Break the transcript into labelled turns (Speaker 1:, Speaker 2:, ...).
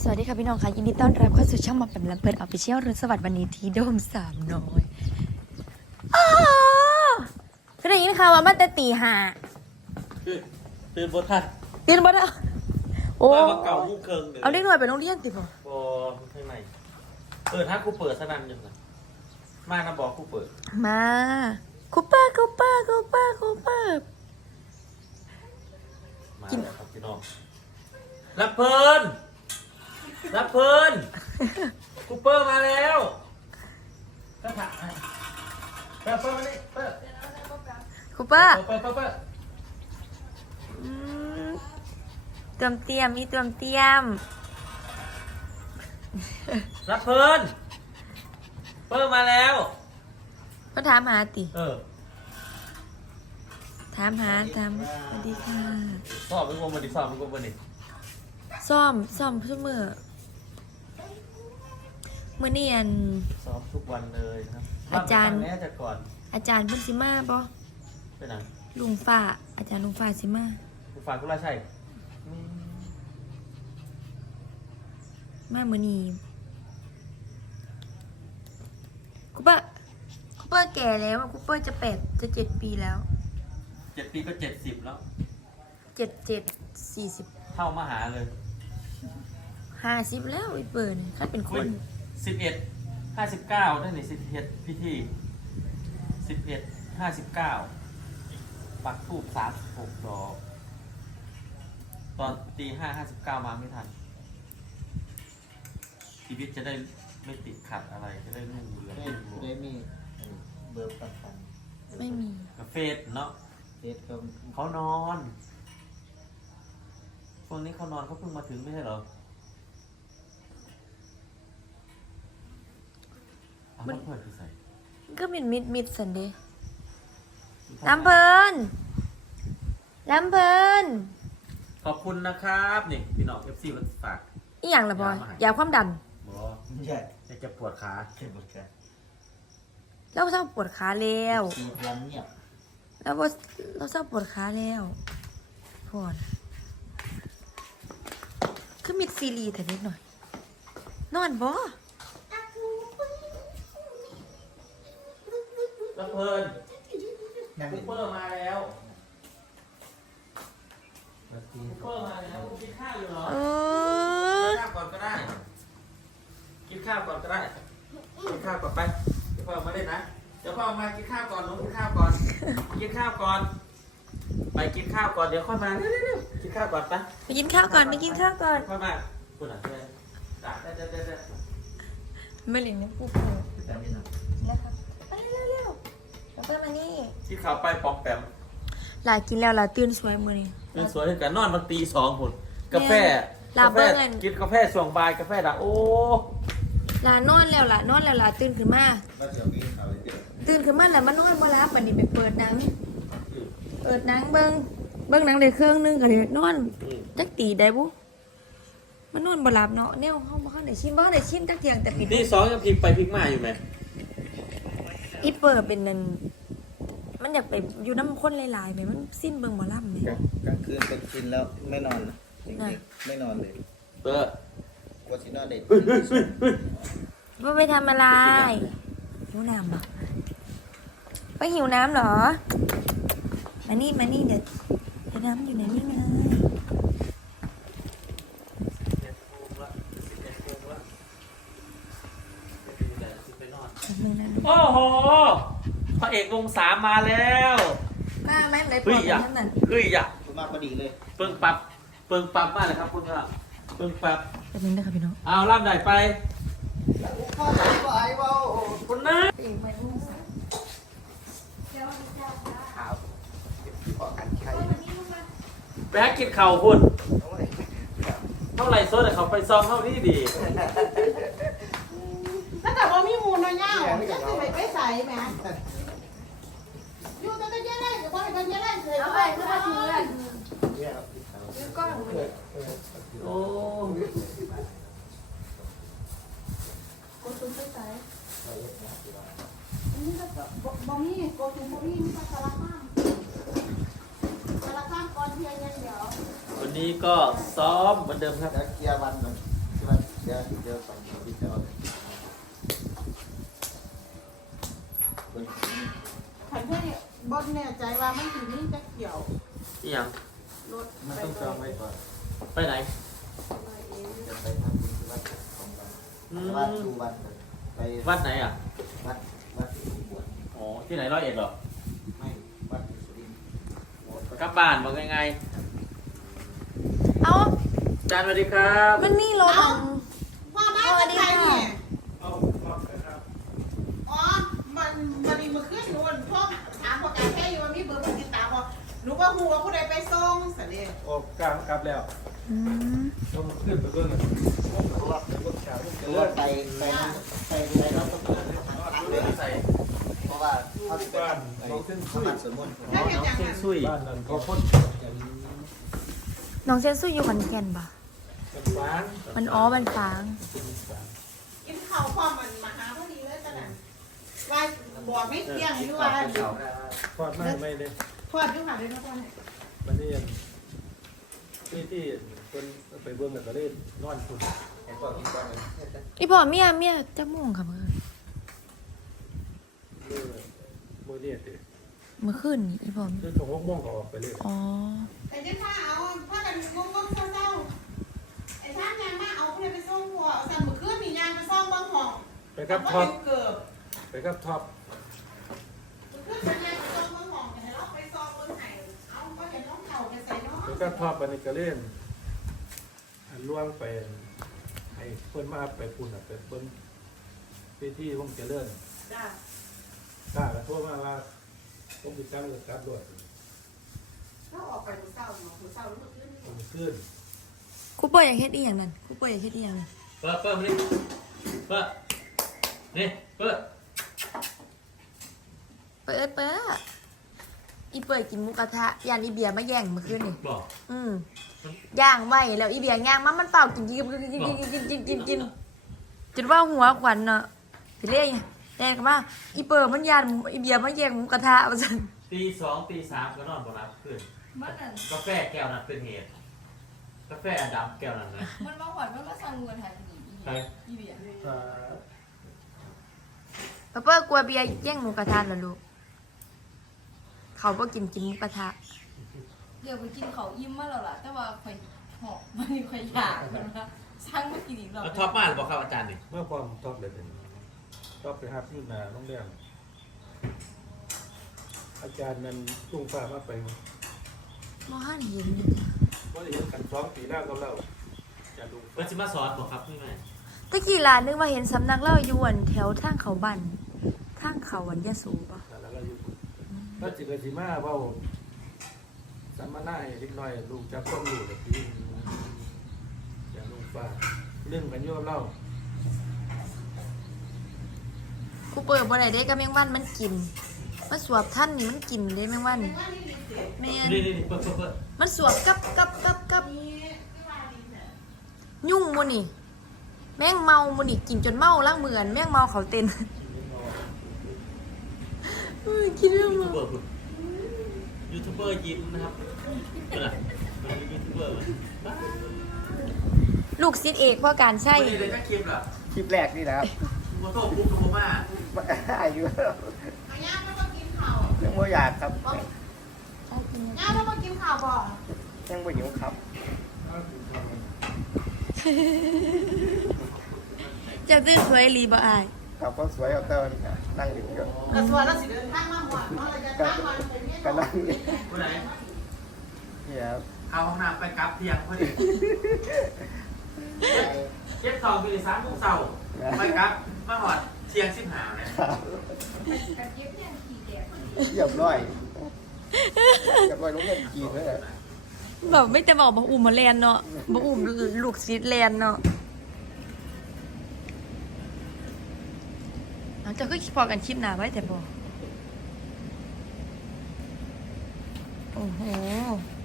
Speaker 1: สวัสดีค่ะพี่น้องค่ะยินดีต้อนรับเข้าสู่ช่องมาเป็นลำเพลินออฟฟิเชียลรุ่นสวัสดิ์วันนี้ที่โดมสามน้อยอ๋อคือได้ยินข่าวว่ามันแต่ตีห้า
Speaker 2: ตื่นบนทัน
Speaker 1: ตื่นบ่ได้โอ้
Speaker 2: มาเก่ามุ้งเคิง
Speaker 1: เอาเด็กหน่อยไปโรงเรียนติบ่
Speaker 2: บอข้างในถ้ากูเปิดสนั่นยังไงมานะบอกกูเปิด
Speaker 1: มาคูเปอร์
Speaker 2: มาแล้วครับพี่น้องรับเพลินกูเปิดมาแล้วก็ถ่ายเปิดมานี่เปิด
Speaker 1: คูเปอร์
Speaker 2: เปิด
Speaker 1: เตรียมเตรียมมีเตรียมเตรียม
Speaker 2: รับเพลินเปิดมาแล้ว
Speaker 1: ก็ถามหาติถามสวัสดีค่ะ
Speaker 2: สอบเป็นคนบดีสอบเป็นคนบดี
Speaker 1: ซ่อมทุกมื้อมื้อนี้อัน
Speaker 2: สอบทุกวันเลยครับ
Speaker 1: อาจารย์
Speaker 2: แม่จะก่อน
Speaker 1: อาจารย์เพิ่นสิมาบ่
Speaker 2: ไปไหน
Speaker 1: ลุงฟ้าอาจารย์ลุงฟ้าสิมา
Speaker 2: กูฝากกุลาชัย
Speaker 1: มามื้อนี้คูเปอร์แก่แล้วคูเปอร์จะ7 ปีแล้ว
Speaker 2: 7 ปีก็70แล้ว
Speaker 1: 40
Speaker 2: เท่ามหาเลย
Speaker 1: 50แล้วไอ้เปิ้นคันเป็นคน
Speaker 2: 11:59ได้ใน11พิธี11:59ปักธูป36 ดอก ตอนตี5:59มาไม่ทัน ชีวิตจะได้ไม่ติดขัดอะไรจะได้รุ่งเรือง
Speaker 3: ได้มีเบอร์ประกัน
Speaker 1: ไม่มี
Speaker 2: กาเฟสเนาะ
Speaker 3: เฟซเขา
Speaker 2: เขานอนช่วงนี้เขานอนเขาเพิ่งมาถึงไม่ใช่เหรอเอามาเปิดที่ใส่
Speaker 1: ก็เป็นมิดสันเดย์ลำเพิ่น
Speaker 2: ขอบคุณนะครับนี่พี่น้อง FC มันฝาก
Speaker 1: อีหยังล่ะบอยยาความดัน
Speaker 2: บอ
Speaker 3: ใช่
Speaker 2: จะปวดขา
Speaker 3: เข็มหมดกัน
Speaker 1: แล้วเศร้าปวดขาแล้ว
Speaker 3: สีพลังเงียบ
Speaker 1: เราเศร้าปวดขาแล้วพอนคือมิดซีรีส์แต่นิดหน่อย นอนบ่
Speaker 2: แล้วเพลิน
Speaker 3: นั่ง
Speaker 2: คุ
Speaker 3: เล่
Speaker 2: ป
Speaker 3: น
Speaker 2: เปอร์มาแล้ว
Speaker 3: มาตี
Speaker 2: คุปเปอร์มาแล้วกินข้าวอยู่เหรอ
Speaker 1: เออ
Speaker 2: กินข้าวก่อนก็ได้ กินข้าวก่อนก็ได้ กินข้าวก่อนไป เดี๋ยวพ่อมาเล่นนะ เดี๋ยวพ่อมากินข้าวก่อนหนูกินข้าวก่อน กินข้าวก่อน ไปกินข้าวก่อน เดี๋ยวค่อยมาเร็วๆๆกินข้าวก่อนไป
Speaker 1: ไปกินข้าวก่อน
Speaker 2: ค่อยมาคุณอ่ะเดี๋ยว
Speaker 1: ไม่เล่นนะกู
Speaker 3: แต่ไม่หนัก
Speaker 1: นะครับไปเร็วๆแล้วก็มานี่
Speaker 2: ที่เขาไปปอมแปม
Speaker 1: หลายกินแล้วหลายตื่นสวยมื้อนี้
Speaker 2: เป็นสวยถึงกันนอนมาตี2คนกาแฟ
Speaker 1: ลาเบิ้งอัน
Speaker 2: กินกาแฟส่วงบายกาแฟด่ะโอ้
Speaker 1: หลานนอนแล้วตื่นขึ้นมา
Speaker 3: ก็จะมีเขาเดียว
Speaker 1: ตื่นขึ้นมาแล้วมันนอนบ่หลับบัดนี้ไปเปิดหนังเบิ่งหนังได้เครื่องนึงก็เลยนอนจักตีได้บุมันนอนบ่หลับเนาะแนวเฮาบ่ทันได้ชิมจักเที่ยงแต่ปิด
Speaker 2: ตี2ยังพลิกไปพลิกมาอยู่ไหม
Speaker 1: อีเปิดเป็นนั่นมันอยากไปอยู่น้ำคนหลายๆแหมมันสิ้นเบิ่งหมอลำแหม
Speaker 3: กลางคืนเป็นชินแล้วไม่นอนนะจริงๆไม่นอนเลย
Speaker 2: เปิด
Speaker 3: กลัวชินอนเด็ก
Speaker 1: ว่าไปทำอะไรหิวน้ำเหรอไปหิวน้ำเหรอมานี่เดี๋ยวน้ำอยู่ไหนนี่ไง มึงนะ
Speaker 2: โอ้โหพระเอกวง3มาแล้ว
Speaker 1: มาไหมไหนป
Speaker 2: เฮ้
Speaker 1: อย ด
Speaker 2: อย่า
Speaker 1: ทั้งนั้น
Speaker 2: เฮ้ยอย่า
Speaker 3: คุณมากพอดีเลย
Speaker 2: เปิงปับมากเลยครับคุณครับเปิงปับ
Speaker 1: จะมึงได้ครับพี่น้อง
Speaker 2: เอาล่ำใหญ่ไป
Speaker 3: พ่อใจว่าไอ้ว่า
Speaker 2: คุณนะ
Speaker 3: ขาวที่บอกกันใคร
Speaker 2: ไปหากินเข่าวคุณเท่าไหร่โซ่แต่เขาไปซองเท่านี้ดี
Speaker 4: แล้วแต่ว่ามีมูลน้อยเงาจะสิไปใส่แหมอยู่แต่ก็เยอะเลยหรือว่าเป็นเยอะเลยเลย
Speaker 1: เอาไปคือมาถือเลย
Speaker 3: เนี่ยครับที่เขา
Speaker 1: ถือก้อนของมัน
Speaker 2: โอ้
Speaker 4: โกตุนไปใส่อันนี้ก็บ่มีโกตุนบ่มีมีแต่สารข้ามก่อนเที่ยงเดียว
Speaker 2: วันนี้ก็ซ้อมเหมือนเดิมครับ
Speaker 3: แล้วเคลียร์วันก่อนที่วันเดี๋ยวฟังที่จะเอา
Speaker 4: ขันเพื่อนบนเนี่ยใจว่ามันอยู่นี่จะเกี่ยว
Speaker 2: นี่ยัง
Speaker 4: รถ
Speaker 3: มันต้องจองไว้ก่อน
Speaker 2: ไปไหน
Speaker 3: จะไปทำบุญที่วัดของเราวัดดูวัดไป
Speaker 2: วัดไหนอ่ะ
Speaker 3: วัดที่บวช
Speaker 2: อ๋อที่ไหน101เหรอ
Speaker 3: ไม่วัดสุรินทร์
Speaker 2: กลับบ้านบอกไง
Speaker 1: เอ้า
Speaker 2: อาจารย์สวัสดีครับ
Speaker 1: มันมีรถอัน
Speaker 4: พ่อบ้านจะใครเนี่ยอ๋อมันมีมาขึ้นนู่นพ่อถามพอการแค่อยู่ว่ามีเบอร์ติดตามพอรู้ว่าหัวผู้ใดไปส่งเสด็จ
Speaker 5: ออกกลางกลับแล้ว
Speaker 1: อืม
Speaker 5: ต้องขึ้นไปเบื้องหลังรับเบื้องขาว
Speaker 3: หรือว่าไปแล้วก็เพราะว่าเขาจะ
Speaker 5: บ้าน
Speaker 3: ไป
Speaker 5: น้องเส้น
Speaker 3: ส
Speaker 5: ซุย
Speaker 3: มัครสมุน
Speaker 2: อ๋อน้องเซนซุย
Speaker 5: บ้านนั้นเขาพ่น
Speaker 1: น้องเซนซุยอยู่ขอนแก่นปะ
Speaker 5: กันฟ้าน
Speaker 1: มันมันฟาง
Speaker 4: กินข้าวพ่อมันมาหาพอดีเลยจ้ะน่ะว่าบอกไม่เที่ยงด้วยว่า
Speaker 5: ทอดไม่ได้
Speaker 4: ทอดด้วยค่ะด้วยนะพ่อเนี่ย
Speaker 5: มันนี่ที่คนไปเบื้องหลังก็เล่นนอนคุณ
Speaker 1: อีพ่อเมียจักโมงค่ะเมื่อ
Speaker 5: มือเนี่ยติ
Speaker 1: เมื่อคืนนี้อีพ่อ
Speaker 5: คือถงวงม่วงก็ออกไปเลย
Speaker 1: อ๋อ
Speaker 4: แต่จะถ้าเอาถ้ากันงงๆเศร้าๆไอ้ท่านยางมาเอาผู้ใดไปส่งหัวเอาสั่นเมื่อคืนมียางไปส่งบางห้อง
Speaker 5: ไปกับท็อป
Speaker 4: เกือบ
Speaker 5: ไปกับท็อป
Speaker 4: ขึ้นสัญญาณตรงเมืองหองแต่เราไปซองเมืองไหนเอาก็เห็นน้องเข่าไปใส่เนาะ
Speaker 5: ไปกับท็อปอันนี้ก็เล่นล่วงไปให้เพิ่นมาไปปุ่นไปเพิ่นที่วงเจริญ
Speaker 4: จ้า
Speaker 5: ถ้าแล้วโทษมาว่าผมติดตั้งกับการด่วน
Speaker 4: เราออกไปหัวเศร้าเนาะหัวเศร้าลูกขึ้น
Speaker 5: ผมขึ้น
Speaker 1: ครูเปิ้ลอยากเฮ็ดอีหยังนั่นครูเปิ้ลอยากเฮ็ดอีหยัง
Speaker 2: เปิดมานี่เปิดนี่เปิด
Speaker 1: เปิดอีเปิ้ลกินหมูกระทะยานอีเบียร์มาแย่งเมื่อคืนนี่
Speaker 2: บอก
Speaker 1: ย่างไว้แล้วอีเบียร์ย่างมันเปล่ากินจนว่าหัวขวัญเนาะพี่เล่ยแย่งกันมาอีเปิ้ลมันยานอีเบียร์มาแย่งหมูกระทะว่าซั่น
Speaker 2: ตี 2 ตี 3ก็นอนบ่หลับขึ้นกาแฟแก้วนั้นเป็นเหตุกาแฟดำแก้วนั้นนะ
Speaker 6: มันมาหอดมันมาสั่งเงินหายอี
Speaker 2: ใคร
Speaker 6: อีเบีย
Speaker 1: เปิ้ลกลัวเบียร์แย่งหมูกระทะเหรอลูกเขาบ่กินหมูกระทะ
Speaker 6: เดี๋ยวไปกินเขาอิ่มมาแล้วล่ะ แต่ว่าข่อยหอบมันนี่ข่อยอยากมันมาสั่งมากินอีกรอบ
Speaker 2: แล้วท็อปมาหรือเปล่าครับอาจารย์นี่
Speaker 5: เมื่อความท็อปเลยเป็นท็อปไปหาพี่นาน้องแดงอาจารย์นั้นตุ้งฟ้ามาไป
Speaker 1: บ่หันเห็นอยู่
Speaker 5: ว่าได้เห็นกัน2 ปีแล้วกับเราจะดู
Speaker 2: เพิ่นสิมาสอนบ่ครับพี่แม่
Speaker 1: ตะกี้หลานนึกว่าเห็นสำนักเล่าอยู่อันแถวทางเขาบันทางเขาอันยะโสปะ
Speaker 5: แล้วก็อยู่ถ้าจิกสิมาเว้าสัมมนาให้เล็กน้อยลูกจับต้องอยู่แบบนี้อย่าลูกฟ้าเรื่องกันโยมเล่า
Speaker 1: ครูเปิดบ่ได้เด้ก็แมงวันมันกินมันสวบท่านนี่มันกินเด้แมงวันแม่น
Speaker 2: นี่เปิด
Speaker 1: มันสวบกับยุ่งมูนี่แมงเมามูนี่กินจนเมาล้างมืออันแมงเมาเขาเต้นกินเรื่อง
Speaker 2: ยู
Speaker 1: มา
Speaker 2: ทูบเบอร์คุณยูทูบเบอร์ยิ้มนะครับเป็นไรเป็นยูทูบเบอร์มัน
Speaker 1: ลูกศิษย์เอกพ่อการใช่
Speaker 2: ไม่ได้เลยแค่คลิปเหรอ
Speaker 3: คลิปแรกนี่นะครับ
Speaker 2: โมโต้ปุ๊บกับโมมา
Speaker 3: อายุ
Speaker 4: เอาย่าไม่ต้องกินข้าว
Speaker 3: ยังไม่อยากครับ
Speaker 4: ย่าไม่ต้องกินข้าวบ่
Speaker 3: ยังไม่หิวครับ
Speaker 1: จะตื้อสวยรีบ่อาย
Speaker 3: ครับก็สวยเอาเต้านั่งอยู่ก็
Speaker 4: กระทรวงเราสิเดินทางมาหัวเนาะเราจะทางมาเป็นเนี่ย
Speaker 3: ก็นั่งอยู่
Speaker 2: คนไหน
Speaker 3: นี่ครับ
Speaker 2: เข้าห้องน้ำไปกลับเที่ยงพอดีเจ็บ2 ปี3 ทุกเสาร์ไปกลับมาหอดเที่ยง15เนี่ย
Speaker 6: กระเจี๊ยบเนี่ยขี่แดก
Speaker 3: เรียบร้อยลงเงินกีนเลย
Speaker 1: แบบไม่แต่บอกบ่อุ้มมาแลนเนาะบ่อุ้มลูกศิษย์แลนเนาะเจ้าก็พอกันคลิปหน้าไว้แต่บ่โอ้โห